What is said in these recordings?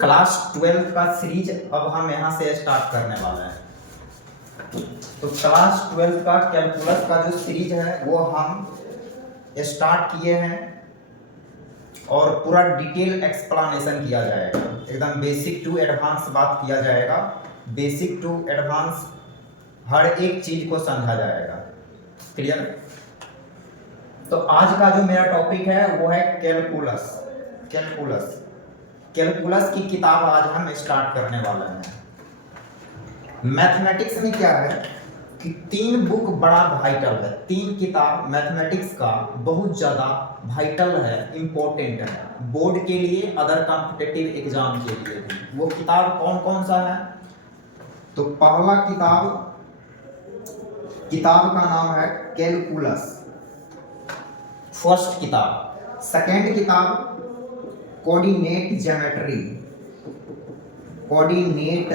Class 12 का series अब हम यहाँ से स्टार्ट करने वाले हैं। तो क्लास 12 का कैलकुलस का जो सीरीज है वो हम स्टार्ट किए हैं और पूरा डिटेल एक्सप्लेनेशन किया जाएगा। एकदम बेसिक टू एडवांस बात किया जाएगा। बेसिक टू एडवांस हर एक चीज को समझा जाएगा। क्लियर? तो आज का जो मेरा टॉपिक है वो है कैलकुलस। कैलकुलस कैलकुलस की किताब आज हम स्टार्ट करने वाले हैं। मैथमेटिक्स में क्या है कि 3 बुक बड़ा वाइटल है। 3 किताब मैथमेटिक्स का बहुत ज़्यादा वाइटल है, इम्पोर्टेंट है बोर्ड के लिए, अदर कॉम्पिटिटिव एग्जाम के लिए भी। वो किताब कौन कौन सा है? तो पहला किताब का नाम है कैलकुलस, फर्स्ट किताब। सेकेंड किताब कोऑर्डिनेट ज्योमेट्री, कोऑर्डिनेट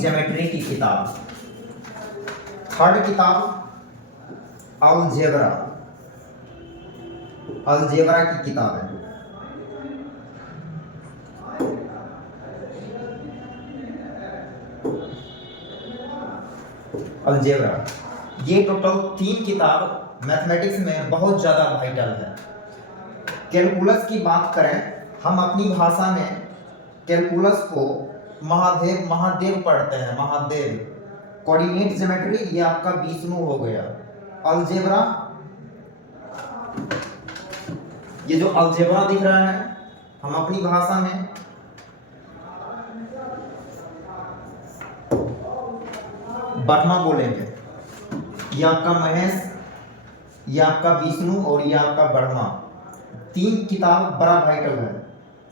ज्योमेट्री की किताब। थर्ड किताब अलजेब्रा की किताब है। अलजेब्रा। ये टोटल 3 किताब मैथमेटिक्स में बहुत ज़्यादा वाइटल है। कैलकुलस की बात करें, हम अपनी भाषा में कैलकुलस को महादेव पढ़ते हैं। महादेव। कोऑर्डिनेट ज्योमेट्री ये आपका विष्णु हो गया। अलजेब्रा, ये जो अलजेब्रा दिख रहा है हम अपनी भाषा में बटना बोलेंगे। ये आपका महेश, ये आपका विष्णु और ये आपका ब्रह्मा। 3 किताब बड़ा वाइटल है।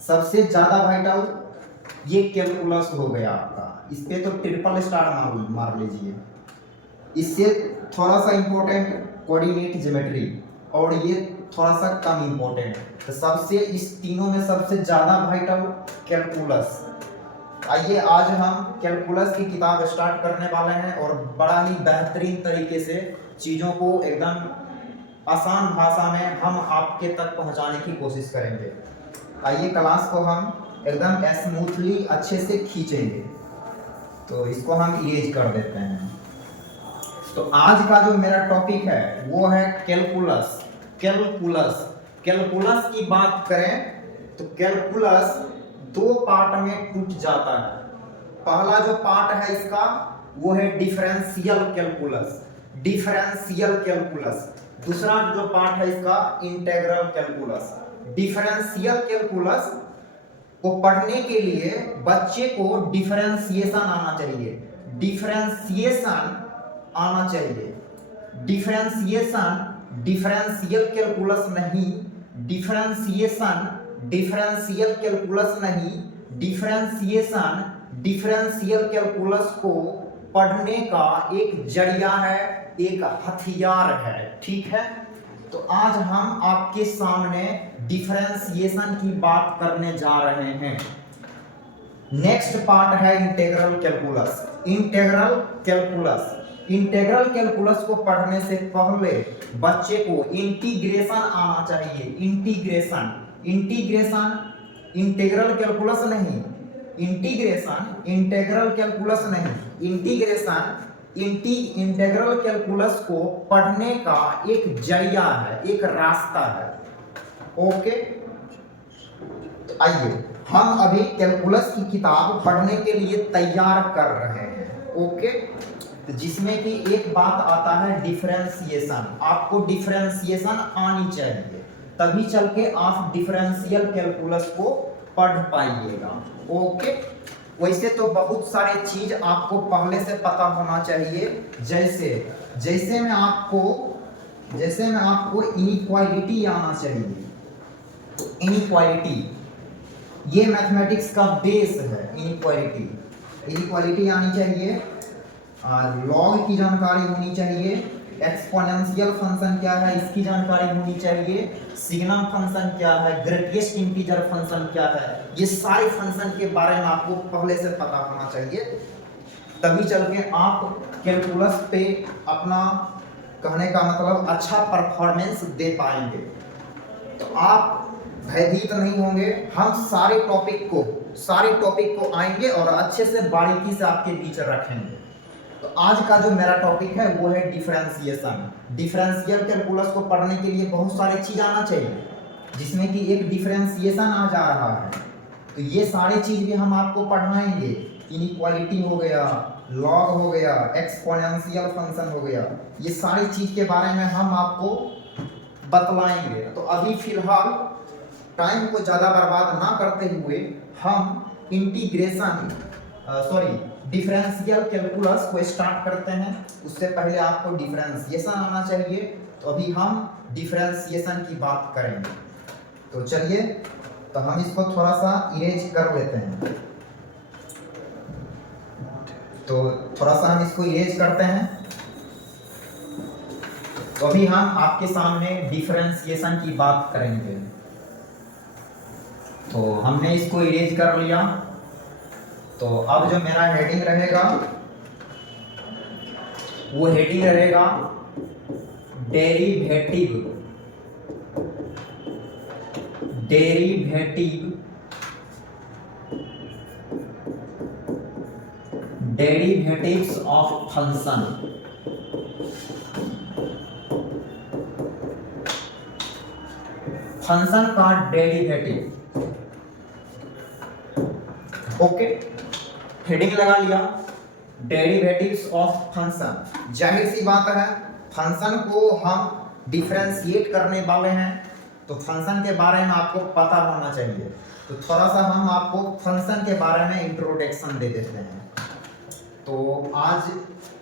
सबसे ज़्यादा वाइटल ये कैलकुलस हो गया आपका। इस पे तो ट्रिपल स्टार मार लीजिए। इससे थोड़ा सा इम्पोर्टेंट कोऑर्डिनेट ज्योमेट्री और ये थोड़ा सा कम इम्पोर्टेंट। तो सबसे इस तीनों में सबसे ज़्यादा वाइटल कैलकुलस। आइए आज हम कैलकुलस की किताब स्टार्ट करने वाले हैं और बड़ा ही बेहतरीन तरीके से चीज़ों को एकदम आसान भाषा में हम आपके तक पहुंचाने की कोशिश करेंगे। आइए क्लास को हम एकदम स्मूथली अच्छे से खींचेंगे। तो इसको हम इरेज कर देते हैं। तो आज का जो मेरा टॉपिक है वो है कैलकुलस। कैलकुलस की बात करें तो कैलकुलस 2 पार्ट में टूट जाता है। पहला जो पार्ट है इसका वो है डिफरेंशियल कैलकुलस। दूसरा जो पार्ट है इसका इंटीग्रल कैलकुलस। डिफरेंशियल कैलकुलस को पढ़ने के लिए बच्चे को डिफरेंशिएशन आना चाहिए। डिफरेंशियल कैलकुलस नहीं, डिफरेंशियल कैलकुलस को पढ़ने का एक जरिया है, एक हथियार है। ठीक है? तो आज हम आपके सामने डिफरेंशिएशन की बात करने जा रहे हैं। नेक्स्ट पार्ट है इंटीग्रल कैलकुलस को पढ़ने से पहले बच्चे को इंटीग्रेशन आना चाहिए। इंटीग्रेशन इंटीग्रल कैलकुलस नहीं, इंटीग्रल कैलकुलस को पढ़ने का एक जरिया है, एक रास्ता है। ओके, तो आइए हम अभी कैलकुलस की किताब पढ़ने के लिए तैयार कर रहे हैं। ओके, तो जिसमें कि एक बात आता है डिफरेंशिएशन। आपको डिफरेंशिएशन आनी चाहिए, तभी चल के आप डिफरेंशियल कैलकुलस को पढ़ पाइएगा। ओके, वैसे तो बहुत सारे चीज आपको पहले से पता होना चाहिए। जैसे में आपको इनइक्वालिटी आना चाहिए। इनइक्वालिटी ये मैथमेटिक्स का बेस है। इनइक्वालिटी आनी चाहिए। लॉग की जानकारी होनी चाहिए। एक्सपोनेंशियल फंक्शन क्या है इसकी जानकारी होनी चाहिए। सिग्नम फंक्शन क्या है, ग्रेटेस्ट इंटीजर फंक्शन क्या है, ये सारे फंक्शन के बारे में आपको पहले से पता होना चाहिए। तभी चल के आप कैलकुलस पे अपना कहने का मतलब अच्छा परफॉर्मेंस दे पाएंगे। तो आप भयभीत नहीं होंगे। हम सारे टॉपिक को आएंगे और अच्छे से बारीकी से आपके बीच रखेंगे। तो आज का जो मेरा टॉपिक है वो है डिफरेंशिएशन। डिफरेंशियल कैलकुलस को पढ़ने के लिए बहुत सारी चीज़ आना चाहिए, जिसमें कि एक डिफरेंशिएशन आ जा रहा है। तो ये सारी चीज़ भी हम आपको पढ़ाएंगे। इनइक्वालिटी हो गया, लॉग हो गया, एक्सपोनेंशियल फंक्शन हो गया, ये सारी चीज़ के बारे में हम आपको बतलाएंगे। तो अभी फिलहाल टाइम को ज़्यादा बर्बाद ना करते हुए हम डिफरेंशियल कैलकुलस को स्टार्ट करते हैं। उससे पहले आपको डिफरेंशिएशन आना चाहिए। तो अभी हम डिफरेंशिएशन की बात करेंगे। तो चलिए, तो हम इसको थोड़ा सा इरेज कर लेते हैं। तो थोड़ा सा हम इसको इरेज करते हैं। तो अभी हम आपके सामने डिफरेंशिएशन की बात करेंगे। तो हमने इसको इरेज कर लिया। तो अब जो मेरा हेडिंग रहेगा वो हेडिंग रहेगा derivative derivatives of function. Function का डेरिवेटिव। ओके, हेडिंग लगा लिया, डेरिवेटिव्स ऑफ फंक्शन। जाहिर सी बात है, फंक्शन को हम डिफरेंशिएट करने वाले हैं, तो फंक्शन के बारे में आपको पता होना चाहिए। तो थोड़ा सा हम आपको फंक्शन के बारे में इंट्रोडक्शन दे देते हैं। तो आज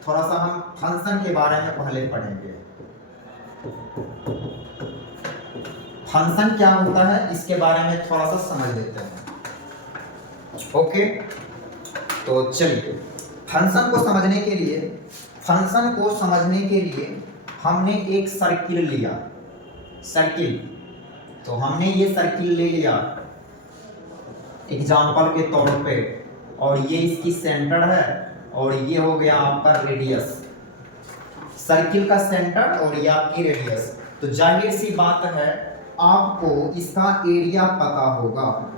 थोड़ा सा हम फंक्शन के बारे में पहले पढ़ेंगे। फंक्शन क्या होता है इसके बारे में थोड़ा सा समझ लेते हैं। ओके, तो चलिए, फंक्शन को समझने के लिए हमने एक सर्किल लिया। तो हमने ये सर्किल ले लिया एग्जाम्पल के तौर पे, और ये इसकी सेंटर है और ये हो गया आपका रेडियस। सर्किल का सेंटर और ये आपकी रेडियस। तो जाहिर सी बात है आपको इसका एरिया पता होगा।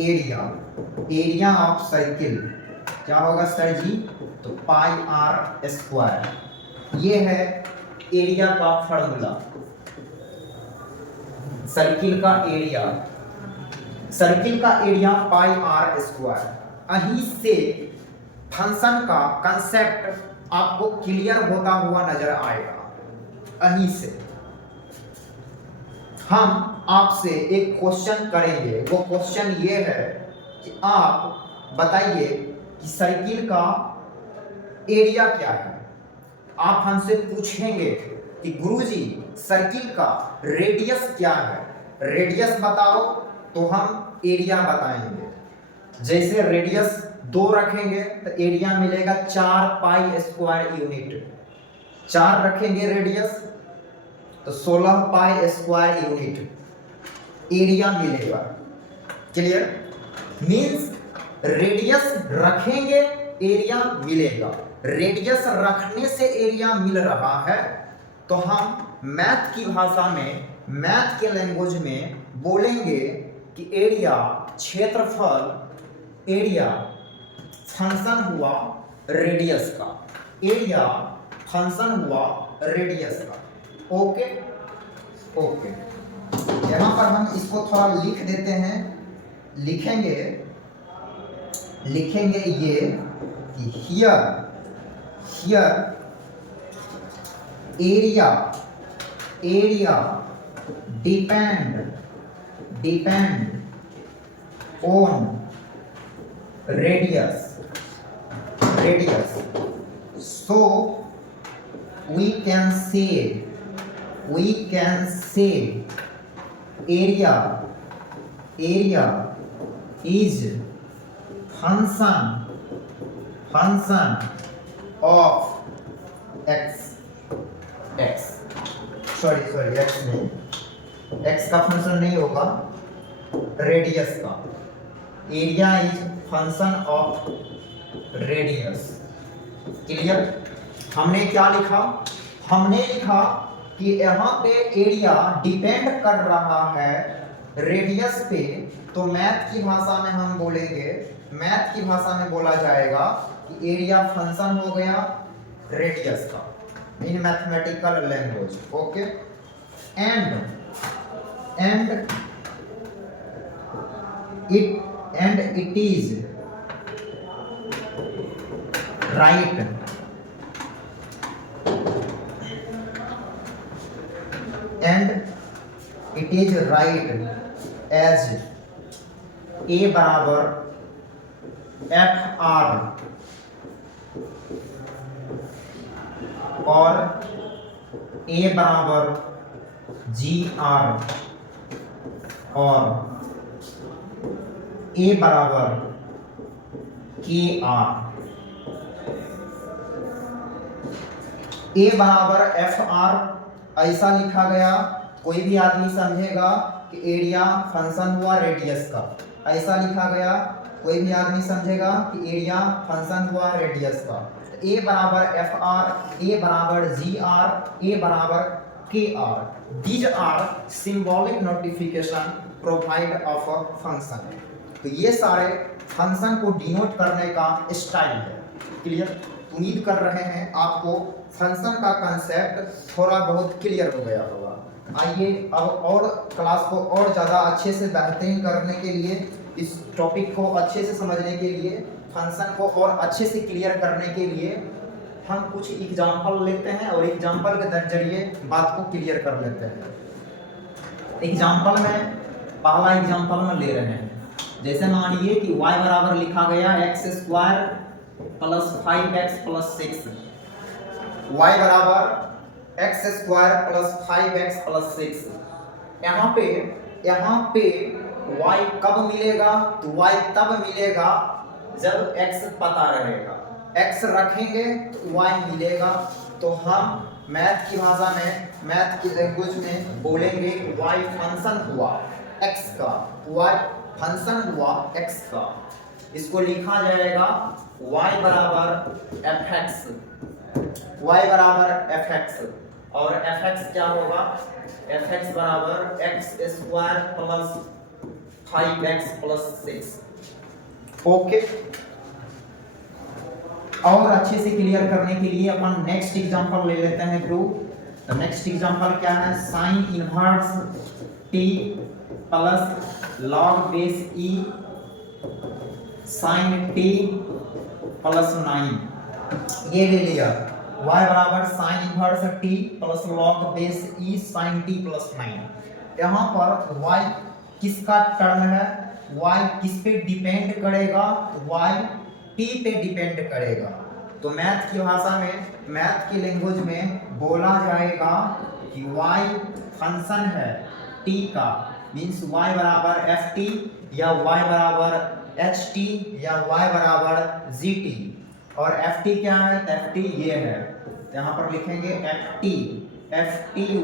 एरिया ऑफ सर्किल क्या होगा सर जी? तो पाई आर स्क्वायर। ये है एरिया का फॉर्मूला। सर्किल का एरिया पाई आर स्क्वायर। अहीं से फंक्शन का कंसेप्ट आपको क्लियर होता हुआ नजर आएगा। अहीं से हम आपसे एक क्वेश्चन करेंगे। वो क्वेश्चन ये है कि आप बताइए कि सर्किल का एरिया क्या है। आप हमसे पूछेंगे कि गुरुजी सर्किल का रेडियस क्या है, रेडियस बताओ, तो हम एरिया बताएंगे। जैसे रेडियस 2 रखेंगे तो एरिया मिलेगा 4 पाई स्क्वायर यूनिट। 4 रखेंगे रेडियस तो 16 पाई स्क्वायर यूनिट एरिया मिलेगा। क्लियर? मींस रेडियस रखेंगे एरिया मिलेगा। रेडियस रखने से एरिया मिल रहा है, तो हम मैथ की भाषा में, मैथ के लैंग्वेज में बोलेंगे कि एरिया क्षेत्रफल, एरिया फंक्शन हुआ रेडियस का, एरिया फंक्शन हुआ रेडियस का। ओके, यहाँ पर हम इसको थोड़ा लिख देते हैं। लिखेंगे ये कि here area depend on radius. So we can say area is function of x नहीं, x का फंक्शन नहीं होगा, रेडियस का। Area is function of radius. Clear? हमने क्या लिखा? हमने लिखा कि यहाँ पे एरिया डिपेंड कर रहा है रेडियस पे, तो मैथ की भाषा में हम बोलेंगे, मैथ की भाषा में बोला जाएगा कि एरिया फंक्शन हो गया रेडियस का in mathematical language. Okay, and it is right as a बराबर एफ आर और ए बराबर जी आर और ए बराबर के आर। ए बराबर एफ आर ऐसा लिखा गया, कोई भी आदमी समझेगा कि एरिया फंक्शन हुआ रेडियस का, ऐसा लिखा गया, कोई भी आदमी समझेगा कि एरिया फंक्शन हुआ रेडियस का। ए बराबर एफ आर, ए बराबर जी आर, ए बराबर k r, these are symbolic notification provide of a function. तो ये सारे फंक्शन को डिनोट करने का स्टाइल है। क्लियर? उम्मीद कर रहे हैं आपको फंक्शन का कंसेप्ट थोड़ा बहुत क्लियर हो गया होगा। आइए अब और क्लास को और ज़्यादा अच्छे से बेहतरीन करने के लिए, इस टॉपिक को अच्छे से समझने के लिए, फंक्शन को और अच्छे से क्लियर करने के लिए हम कुछ एग्जाम्पल लेते हैं और एग्जाम्पल के जरिए बात को क्लियर कर लेते हैं। एग्जाम्पल में पहला एग्जाम्पल में ले रहे हैं, जैसे मानिए कि y बराबर लिखा गया x square plus 5x plus 6, y बराबर x square plus 5x plus 6। यहाँ पे y कब मिलेगा? तो y तब मिलेगा जब x पता रहेगा, x रखेंगे तो y मिलेगा। तो हम मैथ की भाषा में, मैथ की लैंग्वेज में बोलेंगे y फंक्शन हुआ x का, y फंक्शन हुआ x का। इसको लिखा जाएगा y बराबर fx, y बराबर fx, और fx क्या होगा? fx बराबर x square plus 5x plus 6। Okay, और अच्छे से क्लियर करने के लिए अपन नेक्स्ट एग्जांपल ले लेते हैं ब्रो। तो नेक्स्ट एग्जांपल क्या है? Sine inverse t plus log base e sine t plus 9। ये ले लिया, y बराबर sine inverse t plus log base e sine t plus 9। यहाँ पर y किसका टर्म है? y किस पे डिपेंड करेगा? y t पे डिपेंड करेगा। तो मैथ की भाषा में, मैथ की लैंग्वेज में बोला जाएगा कि y फंक्शन है t का, मींस y बराबर ft या y बराबर ht या y बराबर gt। और ft क्या है? ft ये है, यहाँ पर लिखेंगे ft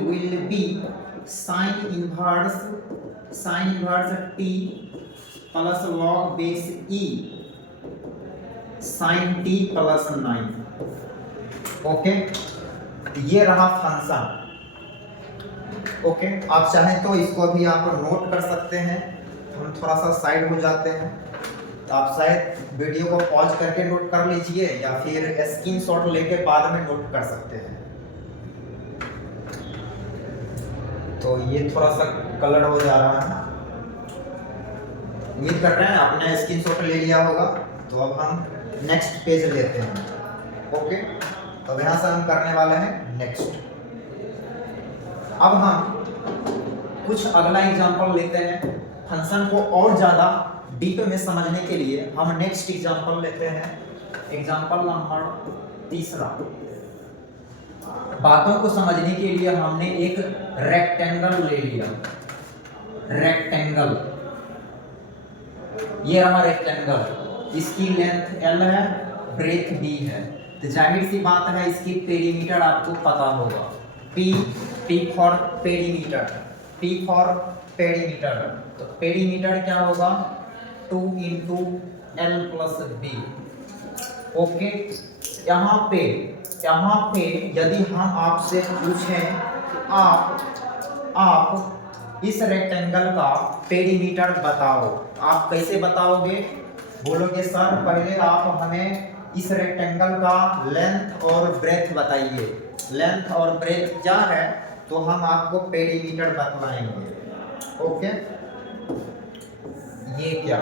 will be sine inverse t plus log base e sine t plus 9। Okay, ये रहा फंक्शन। ओके, आप चाहें तो इसको भी आप नोट कर सकते हैं। हम थोड़ा सा साइड हो जाते हैं, तो आप शायद वीडियो को पॉज करके नोट कर लीजिए या फिर स्क्रीनशॉट लेके बाद में नोट कर सकते हैं। तो ये थोड़ा सा कलर हो जा रहा है, उम्मीद कर रहे हैं आपने स्क्रीनशॉट ले लिया होगा। तो अब हम नेक्स्ट पेज लेते हैं। ओके, तो यहाँ से हम करने वाले हैं नेक्स्ट। अब हम कुछ अगला एग्जांपल लेते हैं, फंक्शन को और ज़्यादा डीप में समझने के लिए हम नेक्स्ट एग्जांपल लेते हैं। Example number 3। बातों को समझने के लिए हमने एक रेक्टेंगल ले लिया। रेक्टेंगल, ये रहा रेक्टेंगल, इसकी लेंथ l है, ब्रेथ b है। तो जाहिर सी बात है इसकी पेरीमीटर आपको पता होगा, p for perimeter, p for perimeter. तो पेरीमीटर क्या होगा? 2 into l plus b। Okay, यहाँ पे यदि हम आपसे पूछें आप इस रेक्टेंगल का पेरीमीटर बताओ। आप कैसे बताओगे? बोलोगे सर पहले आप हमें इस रेक्टेंगल का लेंथ और ब्रेथ बताइए। लेंथ और ब्रेथ क्या है तो हम आपको पेरीमीटर बतलाएंगे। ओके, ये क्या?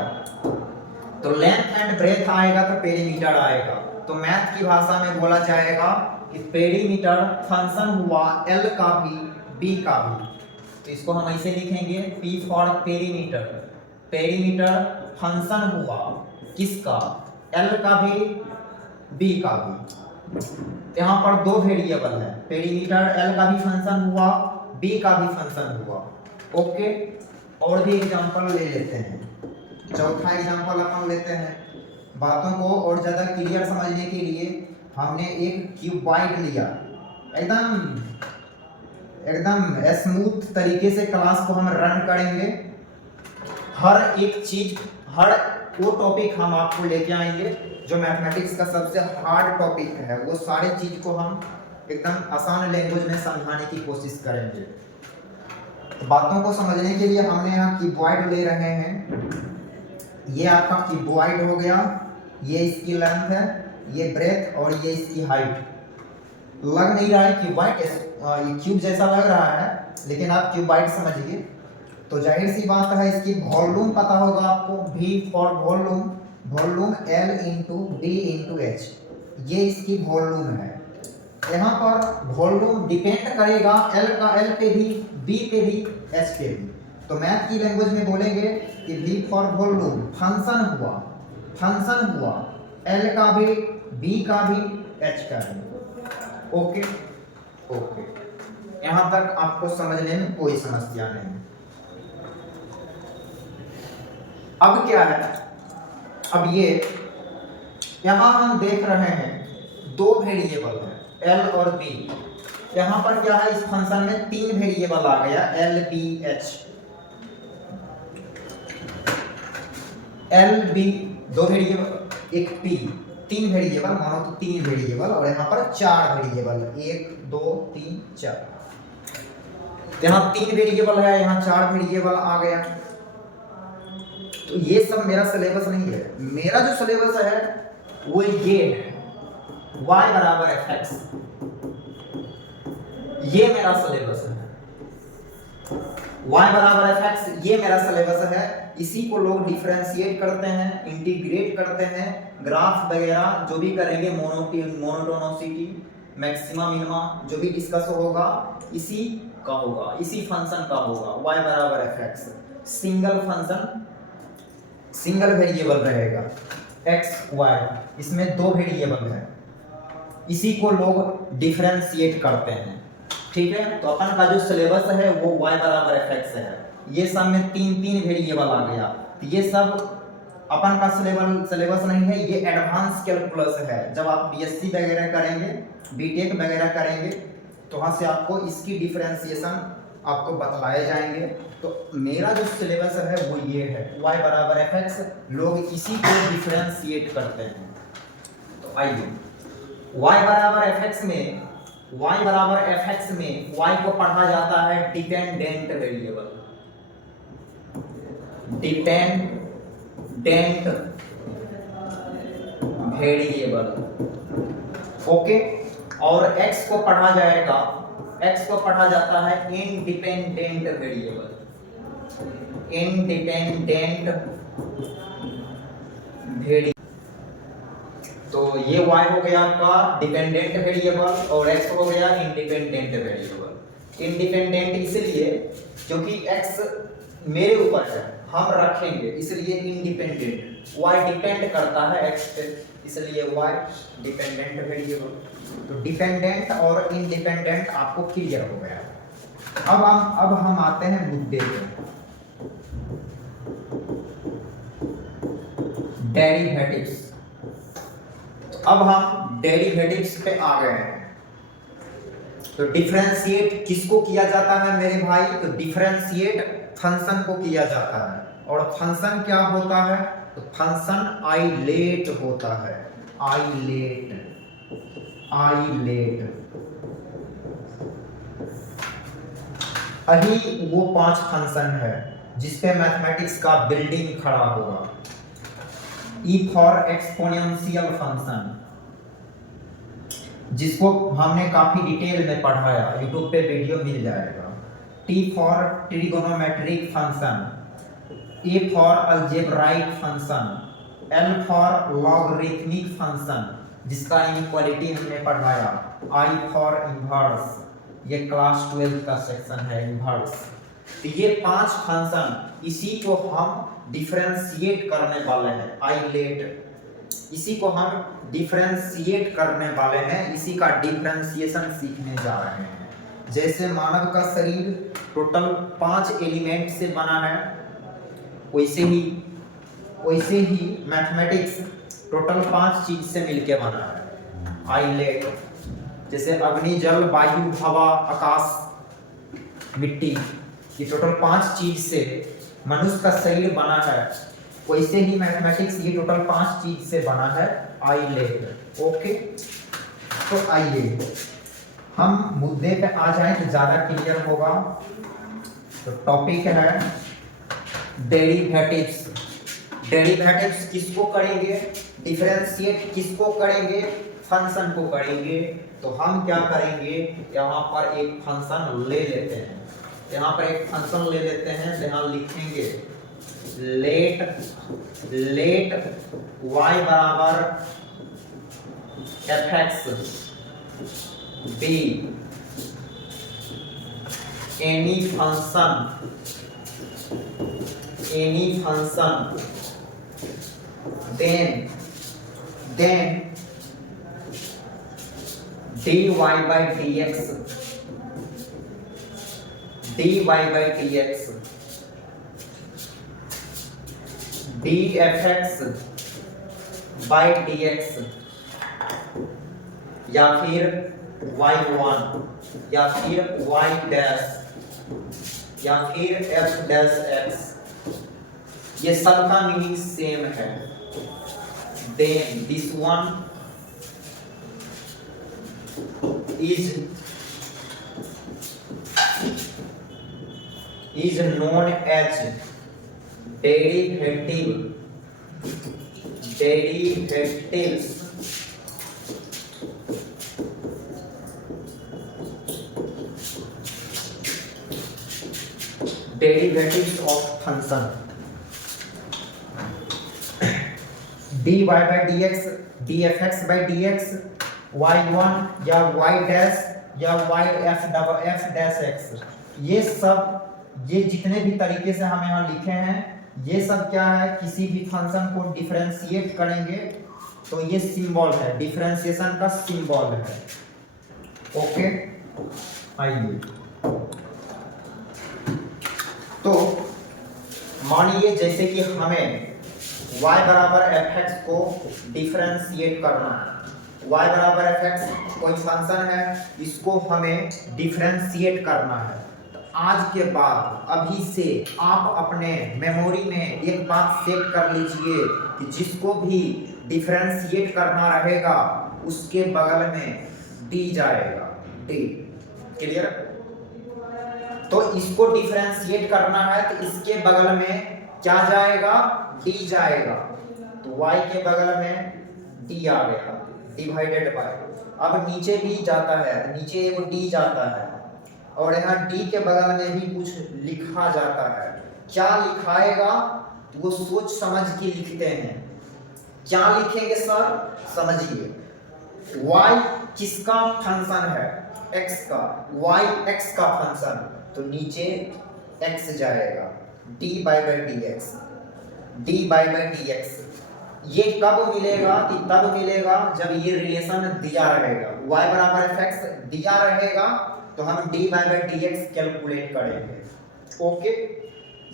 तो लेंथ एंड ब्रेथ आएगा तो पेरीमीटर आएगा। तो मैथ की भाषा में बोला जाएगा कि पेरीमीटर फंक्शन हुआ एल का भी बी का भी। तो इसको हम ऐसे लिखेंगे, P for perimeter. Perimeter function हुआ किसका? एल का भी बी का भी। यहाँ पर दो वेरिएबल है, पेरीमीटर एल का भी फंक्शन हुआ, बी का भी फंक्शन हुआ। ओके, और भी एग्जांपल ले लेते हैं। चौथा एग्जांपल अपन लेते हैं। बातों को और ज़्यादा क्लियर समझने के लिए हमने एक क्यूबॉइड लिया। एकदम स्मूथ तरीके से क्लास को हम रन करेंगे। हर एक चीज, हर वो टॉपिक हम आपको लेके आएंगे जो मैथमेटिक्स का सबसे हार्ड टॉपिक है, वो सारी चीज को हम एकदम आसान लैंग्वेज में समझाने की कोशिश करेंगे। तो बातों को समझने के लिए हमने यहाँ क्यूबॉइड ले रहे हैं। ये आपका क्यूबॉइड हो गया, ये इसकी लेंथ है, ये ब्रेथ और ये इसकी हाइट। लग नहीं रहा है क्यूबॉइड, ये क्यूब जैसा लग रहा है, लेकिन आप क्यूबॉइड समझिए। तो जाहिर सी बात है इसकी वॉल्यूम पता होगा आपको, V for volume, volume L into D into H, ये इसकी वॉल्यूम है। यहाँ पर वॉल्यूम डिपेंड करेगा L का L पे भी, B पे भी, H पे भी। तो मैथ की लैंग्वेज में बोलेंगे कि V फॉर वॉल्यूम फंक्शन हुआ L का भी, B का भी, H का भी। ओके, यहाँ तक आपको समझने में कोई समस्या नहीं। अब क्या है? अब ये यहाँ हम देख रहे हैं दो वेरिएबल है L और B। यहाँ पर क्या है, इस फंक्शन में तीन वेरिएबल आ गया, L, B, H। L, B दो वेरिएबल, एक P, तीन वेरिएबल मानो तो तीन वेरिएबल, और यहाँ पर चार वेरिएबल, 1 2 3 4। यहाँ तीन वेरिएबल है, यहाँ चार वेरिएबल आ गया। तो ये सब मेरा सिलेबस नहीं है। मेरा जो सिलेबस है वो ये है, y बराबर fx, ये मेरा सिलेबस है। y बराबर fx, ये मेरा सिलेबस है। इसी को लोग डिफरेंशिएट करते हैं, इंटीग्रेट करते हैं, ग्राफ वगैरह जो भी करेंगे, मोनोटोनिसिटी, मैक्सिमा मिनिमा जो भी डिस्कस होगा इसी का होगा, इसी फंक्शन का होगा। y बराबर fx single function, single variable रहेगा x y, इसमें दो वेरिएबल है, इसी को लोग डिफरेंशिएट करते हैं। ठीक है, तो अपन का जो सिलेबस है वो y बराबर fx है। ये सब में तीन वेरिएबल आ गया। तो ये सब अपन का सिलेबस नहीं है, ये एडवांस कैलकुलस है। जब आप बीएससी वगैरह करेंगे, बीटेक वगैरह करेंगे, तो वहाँ से आपको इसकी डिफरेंशिएशन आपको बतलाए जाएंगे। तो मेरा जो सिलेबस है वो ये है, y बराबर fx, लोग इसी को डिफरेंशिएट करते हैं। तो आइए, y बराबर fx में y को पढ़ा जाता है डिपेंडेंट वेरिएबल, ओके। और x को पढ़ा जाता है इंडिपेंडेंट वेरिएबल, तो ये y हो गया आपका डिपेंडेंट वेरिएबल और x हो गया इंडिपेंडेंट वेरिएबल। इंडिपेंडेंट इसलिए क्योंकि x मेरे ऊपर है, हम रखेंगे, इसलिए इंडिपेंडेंट। y डिपेंड करता है x पे, इसलिए y डिपेंडेंट वेरिएबल। तो डिपेंडेंट और इंडिपेंडेंट आपको क्लियर हो गया। अब हम आते हैं मुद्दे पे, डेरिवेटिव्स। तो अब हम डेरिवेटिव्स पे आ गए हैं। तो डिफरेंशिएट किसको किया जाता है मेरे भाई? तो डिफरेंशिएट फंक्शन को किया जाता है। और फंक्शन क्या होता है? तो फंक्शन आइलेट होता है, आइलेट। यही वो 5 फंक्शन है जिसपे मैथमेटिक्स का बिल्डिंग खड़ा होगा। ई फॉर एक्सपोनेंशियल फंक्शन, जिसको हमने काफी डिटेल में पढ़ाया, यूट्यूब पे वीडियो मिल जाएगा। T for trigonometric function, A for algebraic function, L for logarithmic function जिसका इनइक्वालिटी हमने पढ़ाया, आई फॉर इनवर्स, ये क्लास 12 का सेक्शन है इनवर्स। तो ये 5 फंक्शन, इसी को हम डिफरेंशिएट करने वाले हैं, आइलेट, इसी को हम डिफरेंशिएट करने वाले हैं, इसी का डिफरेंशिएशन सीखने जा रहे हैं। जैसे मानव का शरीर टोटल 5 एलिमेंट से बना है, वैसे ही मैथमेटिक्स टोटल 5 चीज से मिलके बना है, आइलेट। जैसे अग्नि, जल, वायु, हवा, आकाश, मिट्टी, ये टोटल 5 चीज से मनुष्य का शरीर बना है, वैसे ही मैथमेटिक्स ये टोटल 5 चीज से बना है, आइलेट। ओके, तो आइए हम मुद्दे पे आ जाएं तो ज्यादा क्लियर होगा। तो टॉपिक है डेरिवेटिव्स। डेरिवेटिव्स किसको करेंगे? डिफरेंशिएट किसको करेंगे? फंक्शन को करेंगे। तो हम क्या करेंगे, यहाँ पर एक फंक्शन ले लेते हैं, यहाँ पर एक फंक्शन ले लेते हैं, यहाँ लिखेंगे लेट y बराबर fx be any function then dy by dx dfx by dx या फिर y1 या फिर y डैश या फिर f डैश x, ये सबका मीनिंग सेम है। Then this one is known as derivatives of function dy by dx dfx by dx y1 या y डैश या y f डैश x, ये सब, ये जितने भी तरीके से हम यहाँ लिखे हैं, ये सब क्या है, किसी भी फंक्शन को डिफरेंशिएट करेंगे तो ये सिंबल है, डिफरेंशिएशन का सिंबल है। ओके, आइए तो मानिए जैसे कि हमें y बराबर fx को डिफरेंशिएट करना है, y बराबर fx कोई फंक्शन है, इसको हमें डिफरेंशिएट करना है। तो आज के बाद अभी से आप अपने मेमोरी में एक बात सेट कर लीजिए कि जिसको भी डिफरेंशिएट करना रहेगा उसके बगल में d जाएगा, d, क्लियर? तो इसको डिफरेंशिएट करना है तो इसके बगल में क्या जाएगा, d जाएगा। तो y के बगल में d आ गया, डिवाइडेड बाय, अब नीचे भी जाता है तो नीचे एक d जाता है, और यहाँ d के बगल में भी कुछ लिखा जाता है। क्या लिखाएगा वो सोच समझ के लिखते हैं। क्या लिखेंगे सर, समझिए। y किसका फंक्शन है, x का, y x का फंक्शन, तो नीचे x जाएगा, dy by dx। ये कब मिलेगा कि तब मिलेगा जब ये रिलेशन दिया रहेगा, y बराबर fx दिया रहेगा तो हम dy by dx कैलकुलेट करेंगे। ओके,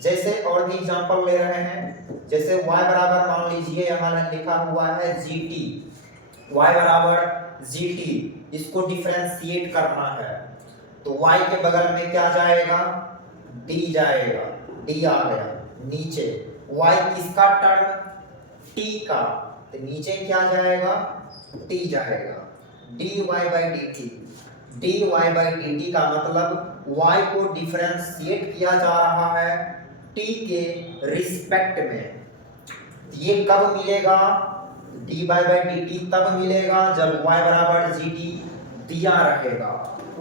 जैसे और भी एग्जांपल ले रहे हैं, जैसे y बराबर मान लीजिए यहाँ लिखा हुआ है gt, y बराबर gt, इसको डिफरेंशिएट करना है तो y के बगल में क्या जाएगा, d जाएगा, d आ गया नीचे, y किसका टर्म, t का, तो नीचे क्या जाएगा, t जाएगा, dy by dt, dy by dt का मतलब y को डिफरेंशिएट किया जा रहा है t के रिस्पेक्ट में। ये कब मिलेगा? dy बाई dt तब मिलेगा जब y बराबर gt दिया रहेगा।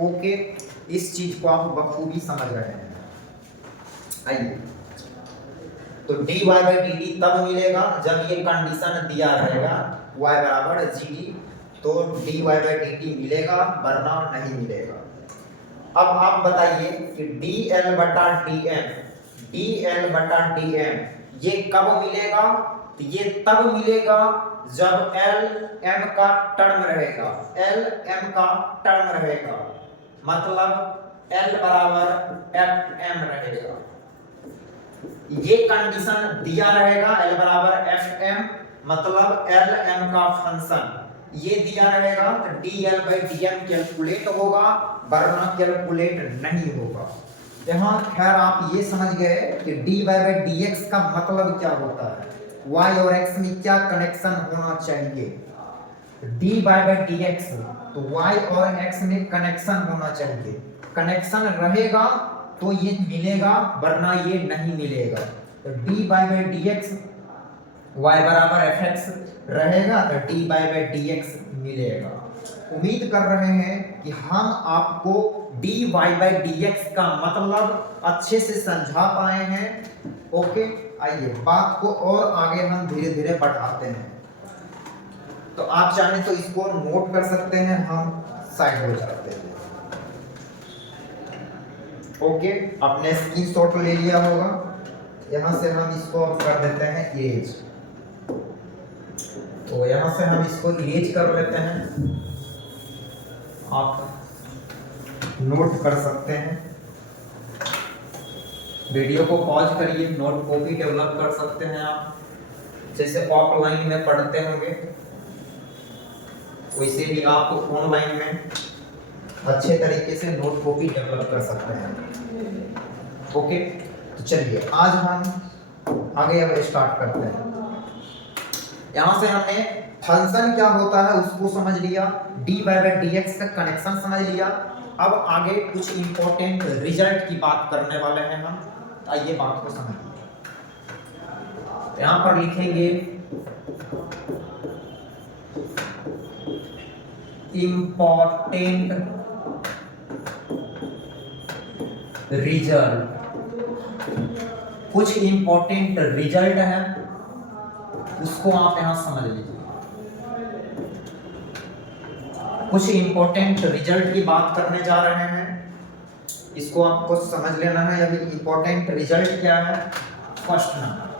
ओके, इस चीज को आप बखूबी समझ रहे हैं। आइए, तो dy बाई dt तब मिलेगा जब ये कंडीशन दिया रहेगा y बराबर gt, तो dy बाई dt मिलेगा, वरना नहीं मिलेगा। अब आप बताइए कि dl बटा dm ये कब मिलेगा? तो ये तब मिलेगा जब l m का टर्म रहेगा, मतलब l बराबर fm रहेगा। ये कंडीशन दिया रहेगा l बराबर fm, मतलब l m का फंक्शन ये दिया रहेगा, तो dl बाई dm कैलकुलेट होगा, वरना कैलकुलेट नहीं होगा। यहाँ खैर आप ये समझ गए कि dy बाई dx का मतलब क्या होता है, y और x में क्या कनेक्शन होना चाहिए। dy बाई dx, तो y और x में कनेक्शन होना चाहिए। कनेक्शन रहेगा तो ये मिलेगा, वरना ये नहीं मिलेगा। तो dy बाई dx y बराबर fx रहेगा, तो dy बाई dx मिलेगा। उम्मीद कर रहे हैं कि हम आपको dy बाई dx का मतलब अच्छे से समझा पाए हैं। ओके, आइए बात को और आगे हम धीरे धीरे बढ़ाते हैं। तो आप चाहें तो इसको नोट कर सकते हैं, हम साइड हो जाते हैं। ओके, आपने स्क्रीनशॉट ले लिया होगा। यहां से हम इसको कर देते हैं इरेज, तो यहां से हम इसको इरेज कर लेते हैं। आप नोट कर सकते हैं, वीडियो को पॉज करिए, नोट कॉपी डेवलप कर सकते हैं आप, जैसे ऑफलाइन में पढ़ते होंगे वैसे भी आप ऑनलाइन में अच्छे तरीके से नोट कॉपी डेवलप कर सकते हैं। ओके, तो चलिए आज हम आगे अब स्टार्ट करते हैं। यहाँ से हमने फंक्शन क्या होता है उसको समझ लिया, dy बाई dx का कनेक्शन समझ लिया। अब आगे कुछ इंपॉर्टेंट रिजल्ट की बात करने वाले हैं हम, आइए बात को समझिए। यहाँ पर लिखेंगे इंपॉर्टेंट रिजल्ट। कुछ इंपॉर्टेंट रिजल्ट है उसको आप यहां समझ लीजिए। कुछ इंपॉर्टेंट रिजल्ट की बात करने जा रहे हैं, इसको आपको समझ लेना है। अभी इंपॉर्टेंट रिजल्ट क्या है? First number,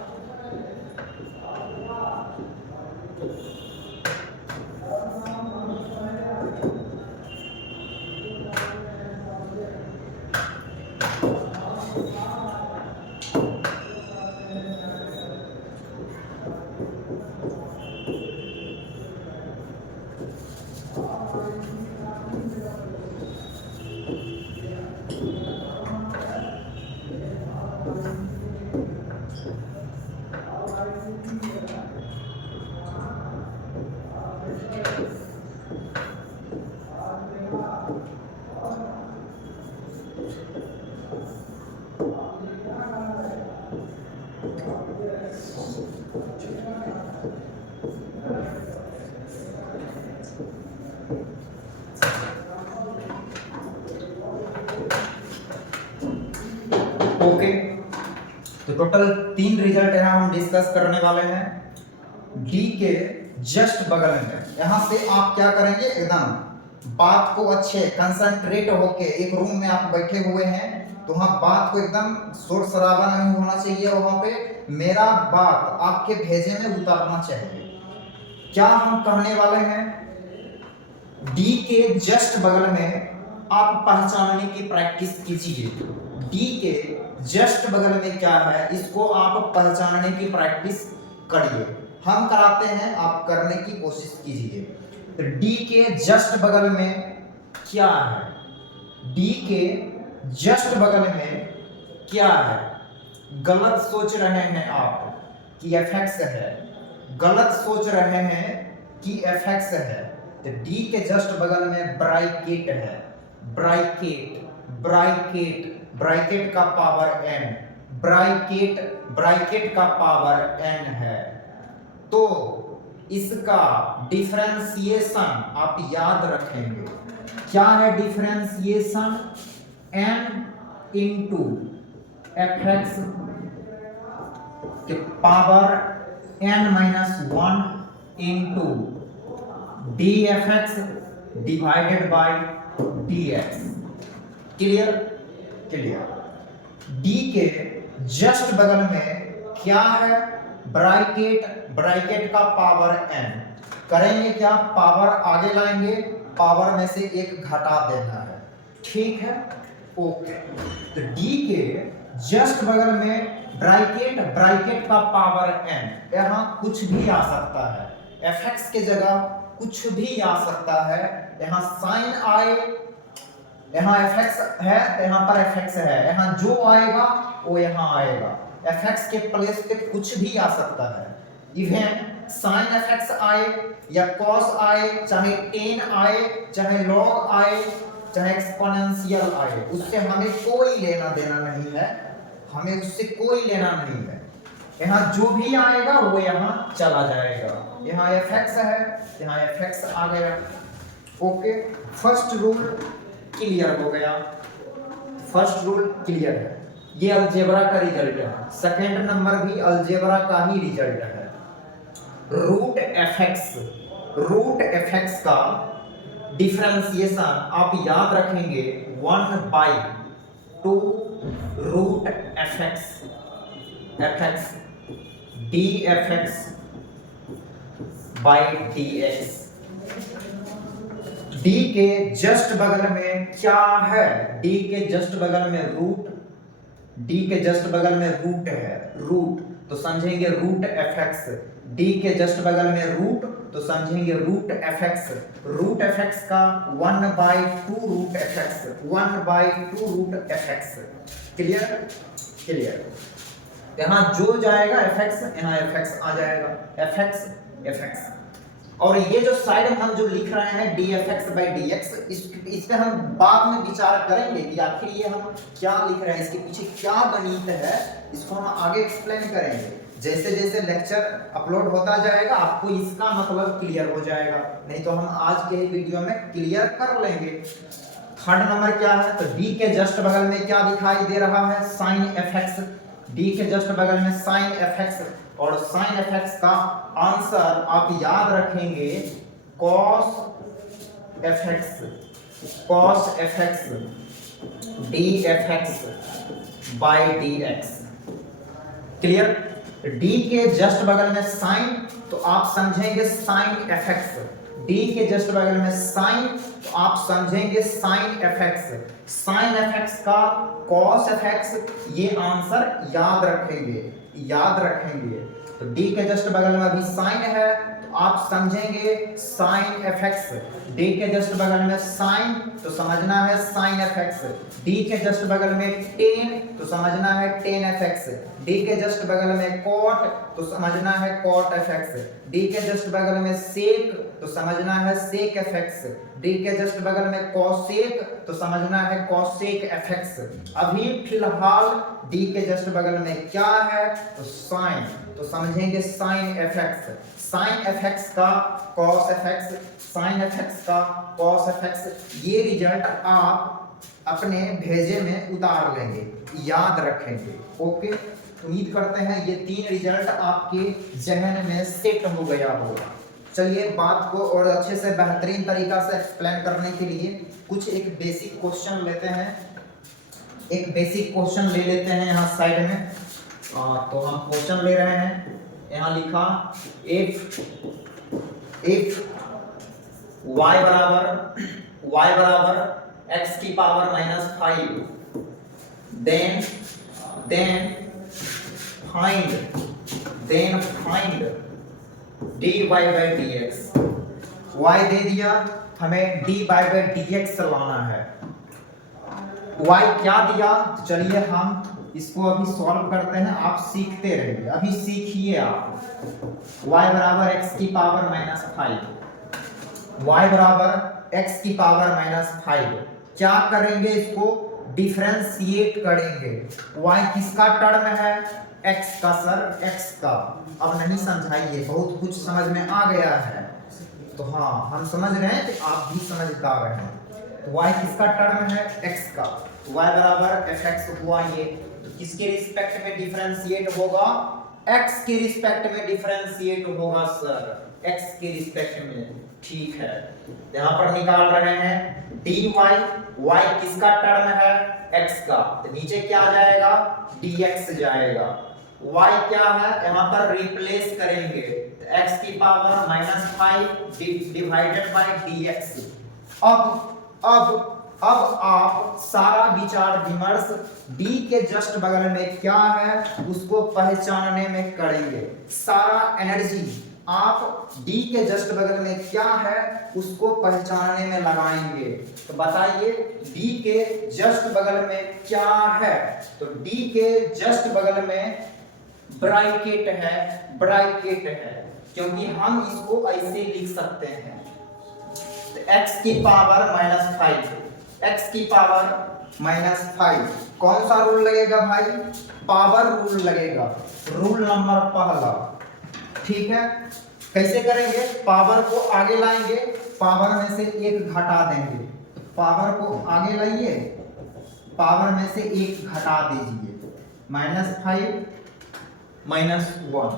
okay. तो टोटल 3 रिजल्ट यहाँ हम डिस्कस करने वाले हैं। डी के जस्ट बगल में यहाँ से आप क्या करेंगे, एकदम बात को अच्छे कंसंट्रेट होके, एक रूम में आप बैठे हुए हैं तो वहाँ बात को एकदम शोर शराबा नहीं होना चाहिए, वहाँ पे मेरा बात आपके भेजे में उतारना चाहिए। क्या हम कहने वाले हैं, डी के जस्ट बगल में आप पहचानने की प्रैक्टिस कीजिए। डी के जस्ट बगल में क्या है इसको आप पहचानने की प्रैक्टिस करिए। हम कराते हैं, आप करने की कोशिश कीजिए। तो डी के जस्ट बगल में क्या है, डी के जस्ट बगल में क्या है? गलत सोच रहे हैं आप कि एफएक्स है, गलत सोच रहे हैं कि एफएक्स है। तो डी के जस्ट बगल में ब्रैकेट है, ब्रैकेट ब्रैकेट ब्रैकेट का पावर n, ब्रैकेट ब्रैकेट का पावर n है। तो इसका डिफरेंशिएशन आप याद रखेंगे, क्या है differentiation? n into F X के power n minus 1 into D F X divided by D X. Clear? Clear. D के जस्ट बगल में क्या है? ब्रैकेट, ब्रैकेट का पावर n। करेंगे क्या? पावर आगे लाएंगे, पावर में से एक घटा देना है। ठीक है, ओके। तो डी के जस्ट बगल में ब्रैकेट, ब्रैकेट का पावर n, यहां कुछ भी आ सकता है, fx के जगह कुछ भी आ सकता है। यहां साइन आए, यहां fx है, यहां पर fx है, यहां जो आएगा वो यहां आएगा। fx के प्लेस पे कुछ भी आ सकता है। इवन साइन fx आए या cos आए, चाहे tan आए, चाहे log आए, चाहे एक्सपोनेंशियल आए, उससे हमें कोई लेना देना नहीं है, हमें उससे कोई लेना नहीं है। यहाँ जो भी आएगा वो यहाँ चला जाएगा। यहाँ fx है, यहाँ fx आ गया। ओके, फर्स्ट रूल क्लियर हो गया, फर्स्ट रूल क्लियर है। ये अलजेब्रा का रिजल्ट है। सेकंड नंबर भी अलजेब्रा का ही रिजल्ट है। रूट fx का डिफरेंशिएशन आप याद रखेंगे 1/2 root fx dfx by dx। d के जस्ट बगल में क्या है? d के जस्ट बगल में रूट, d के जस्ट बगल में रूट है, रूट तो समझेंगे रूट fx। d के जस्ट बगल में रूट तो समझेंगे रूट fx। रूट fx का 1/2 root fx, 1/2 root fx। Clear? Clear. यहाँ जो जाएगा fx, यहाँ fx आ जाएगा, fx। और ये जो साइड हम जो लिख रहे हैं dfx by dx, इस पे हम बाद में विचार करेंगे कि आखिर ये हम क्या लिख रहे हैं, इसके पीछे क्या गणित है, इसको हम आगे एक्सप्लेन करेंगे। जैसे जैसे लेक्चर अपलोड होता जाएगा आपको इसका मतलब क्लियर हो जाएगा, नहीं तो हम आज के वीडियो में क्लियर कर लेंगे। थर्ड नंबर क्या है? तो d के जस्ट बगल में क्या दिखाई दे रहा है? Sine fx। d के जस्ट बगल में साइन fx, और साइन fx का आंसर आप याद रखेंगे cos fx dfx by dx। Clear? d के जस्ट बगल में साइन तो आप समझेंगे साइन fx, d के जस्ट बगल में साइन तो आप समझेंगे साइन fx, साइन fx का cos fx, ये आंसर याद रखेंगे, याद रखेंगे। तो d के जस्ट बगल में अभी साइन है तो आप समझेंगे साइन fx, d के जस्ट बगल में साइन तो समझना है साइन fx, d के जस्ट बगल में tan तो समझना है tan fx, d के जस्ट बगल में cot तो समझना है cot fx, d के जस्ट बगल में sec तो समझना है sec fx, d के जस्ट बगल में cosec तो समझना है cosec fx। अभी फिलहाल d के जस्ट बगल में क्या है? तो sin तो समझेंगे sin fx, sin fx का cos fx, sin fx का cos fx। ये रिजल्ट आप अपने भेजे में उतार लेंगे, याद रखेंगे। ओके, उम्मीद करते हैं ये तीन रिजल्ट आपके जहन में सेट हो गया होगा। चलिए बात को और अच्छे से बेहतरीन तरीका से एक्सप्लेन करने के लिए कुछ एक बेसिक क्वेश्चन लेते हैं, एक बेसिक क्वेश्चन ले लेते हैं यहाँ साइड में। तो हम क्वेश्चन ले रहे हैं, यहाँ लिखा if y बराबर x की power -5 then find dy by dx। y दे दिया, हमें dy by dx लाना है। y क्या दिया? तो चलिए हम इसको अभी सॉल्व करते हैं, आप सीखते रहिए, अभी सीखिए आप। y बराबर x की पावर -5, y बराबर x की पावर -5 क्या करेंगे, इसको डिफरेंशिएट करेंगे। y किसका टर्म है, x का सर, x का। अब नहीं समझाइए, बहुत कुछ समझ में आ गया है, तो हाँ हम समझ रहे हैं कि आप भी समझदार हैं। तो y किसका टर्म है, x का, y बराबर fx हुआ। ये किसके रिस्पेक्ट में डिफरेंशिएट होगा, x के रिस्पेक्ट में डिफरेंशिएट होगा सर, x के रिस्पेक्ट में। ठीक है, यहाँ पर निकाल रहे हैं dy, y किसका टर्म है, x का, तो नीचे क्या जाएगा, dx जाएगा। y क्या है, यहाँ पर रिप्लेस करेंगे, तो x की पावर -5 डिवाइडेड बाय dx। अब आप सारा विचार विमर्श d के जस्ट बगल में क्या है उसको पहचानने में करेंगे। सारा एनर्जी आप d के जस्ट बगल में क्या है उसको पहचानने में लगाएंगे। तो बताइए d के जस्ट बगल में क्या है, तो d के जस्ट बगल में ब्रैकेट है, ब्रैकेट है, क्योंकि हम इसको ऐसे लिख सकते हैं, तो x की पावर -5, x की पावर -5। कौन सा रूल लगेगा भाई, पावर रूल लगेगा, रूल नंबर पहला। ठीक है, कैसे करेंगे, पावर को आगे लाएंगे, पावर में से एक घटा देंगे, पावर को आगे लाइए, पावर में से एक घटा दीजिए, -5 -1,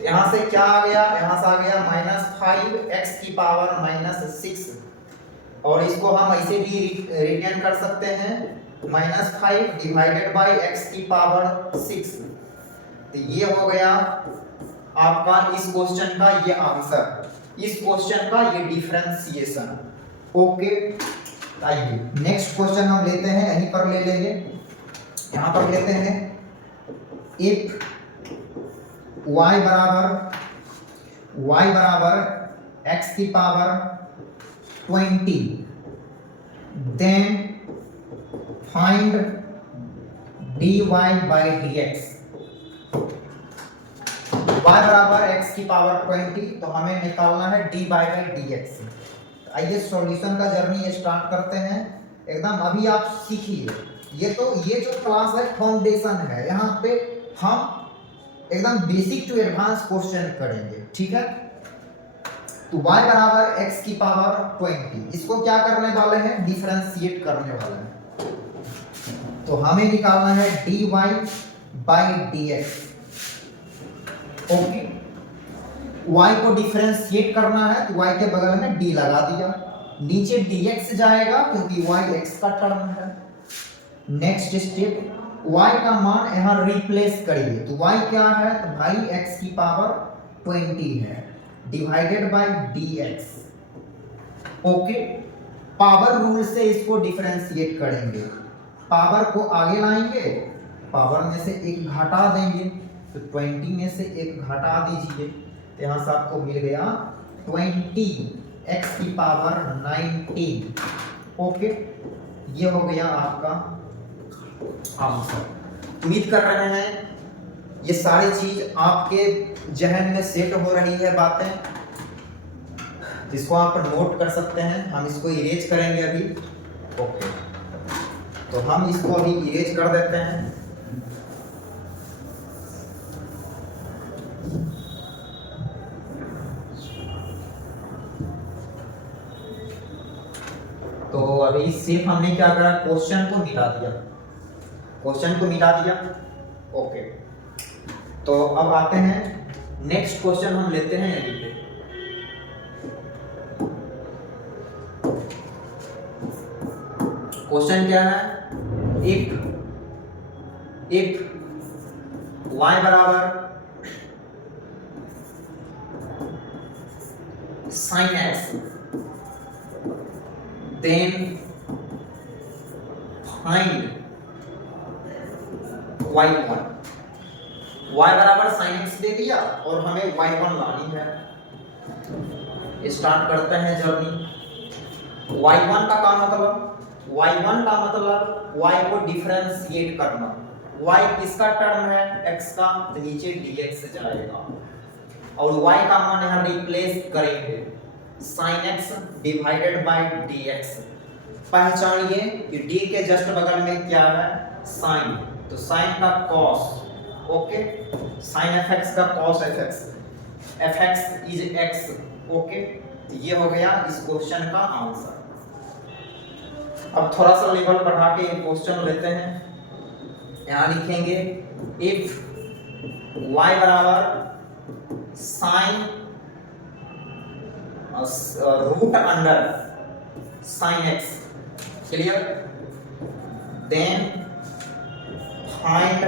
यहां से क्या आ गया, यहां से आ गया -5x की पावर -6, और इसको हम ऐसे भी रिटर्न कर सकते हैं -5 डिवाइडेड बाय x की पावर 6। तो ये हो गया आपका इस क्वेश्चन का ये आंसर, इस क्वेश्चन का ये डिफरेंशिएशन। ओके, आइए नेक्स्ट क्वेश्चन हम लेते हैं, यहीं पर ले लेंगे, यहां पर लेते हैं इफ y बराबर x की power 20 then find dy by dx। y बराबर x की पावर 20, तो हमें निकालना है dy by dx। आइए सॉल्यूशन का जर्नी स्टार्ट करते हैं एकदम। अभी आप सीखिए, ये जो क्लास है फाउंडेशन है, यहाँ पे हम एकदम बेसिक टू एडवांस क्वेश्चन करेंगे। ठीक है, तो y बराबर x की पावर 20, इसको क्या करने वाले हैं, डिफरेंशिएट करने वाले हैं, तो हमें निकालना है dy by dx। Okay, y को डिफरेंशिएट करना है, तो y के बगल में d लगा दिया, नीचे dx जाएगा क्योंकि y x का टर्म है। नेक्स्ट स्टेप, y का मान यहाँ रिप्लेस करिए, तो y क्या है, तो भाई x की पावर 20 है divided by dx। Okay, power rule से इसको डिफरेंशिएट करेंगे, पावर को आगे लाएंगे, पावर में से एक घटा देंगे, तो 20 में से एक घटा दीजिए, तो यहाँ से आपको मिल गया 20 x की पावर 19। ओके, ये हो गया आपका आंसर। उम्मीद कर रहे हैं ये सारी चीज आपके जहन में सेट हो रही है बातें, जिसको आप नोट कर सकते हैं। हम इसको इरेज करेंगे अभी। ओके, तो हम इसको अभी इरेज कर देते हैं। तो अभी सिर्फ हमने क्या करा, क्वेश्चन को मिटा दिया, क्वेश्चन को मिटा दिया। ओके, तो अब आते हैं नेक्स्ट क्वेश्चन हम लेते हैं यहीं पे। क्वेश्चन क्या है, एक y बराबर sin x then find y1। y बराबर sin x दे दिया और हमें y1 लानी है। स्टार्ट करते हैं जर्नी। y1 का मतलब, y1 का मतलब y को डिफरेंशिएट करना। y किसका टर्म है, x का, तो नीचे dx जाएगा और y का मान यहाँ रिप्लेस करेंगे, sin x divided by dx। पहचानिए कि डी के जस्ट बगल में क्या है, साइन, तो साइन का cos, okay, sine F X का cos F X, F X is X, okay. तो ये हो गया इस क्वेश्चन का आंसर। अब थोड़ा सा लेवल बढ़ा के क्वेश्चन लेते हैं। यहाँ लिखेंगे इफ y बराबर sine root under sine x, clear, then find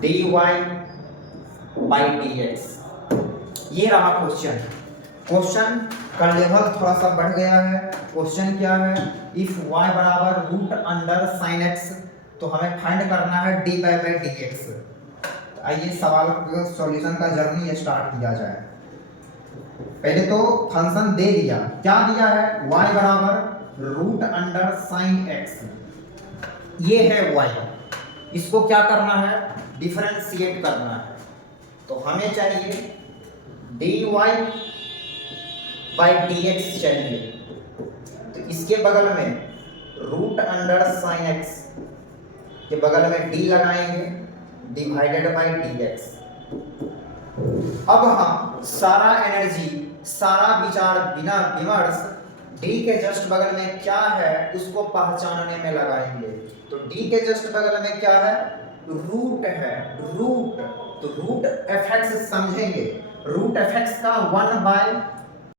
dy by dx। ये रहा क्वेश्चन। क्वेश्चन का लेवल थोड़ा सा बढ़ गया है। क्वेश्चन क्या है, इफ y बराबर रूट अंडर साइन एक्स, तो हमें फाइंड करना है dy बाई dx। आइए सवाल के सॉल्यूशन का जर्नी स्टार्ट किया जाए। पहले तो फंक्शन दे दिया, क्या दिया है, y बराबर रूट अंडर साइन एक्स, ये है y, इसको क्या करना है, डिफरेंशिएट करना है। तो हमें चाहिए dy बाई dx चाहिए, तो इसके बगल में रूट अंडर साइन एक्स के बगल में d लगाएंगे, डिवाइडेड बाई dx। अब हम सारा एनर्जी, सारा विचार, बिना विमर्श d के जस्ट बगल में क्या है उसको पहचानने में लगाएंगे। तो d के जस्ट बगल में क्या है, रूट है, रूट, तो रूट एफ एक्स समझेंगे, रूट एफ एक्स का 1 बाय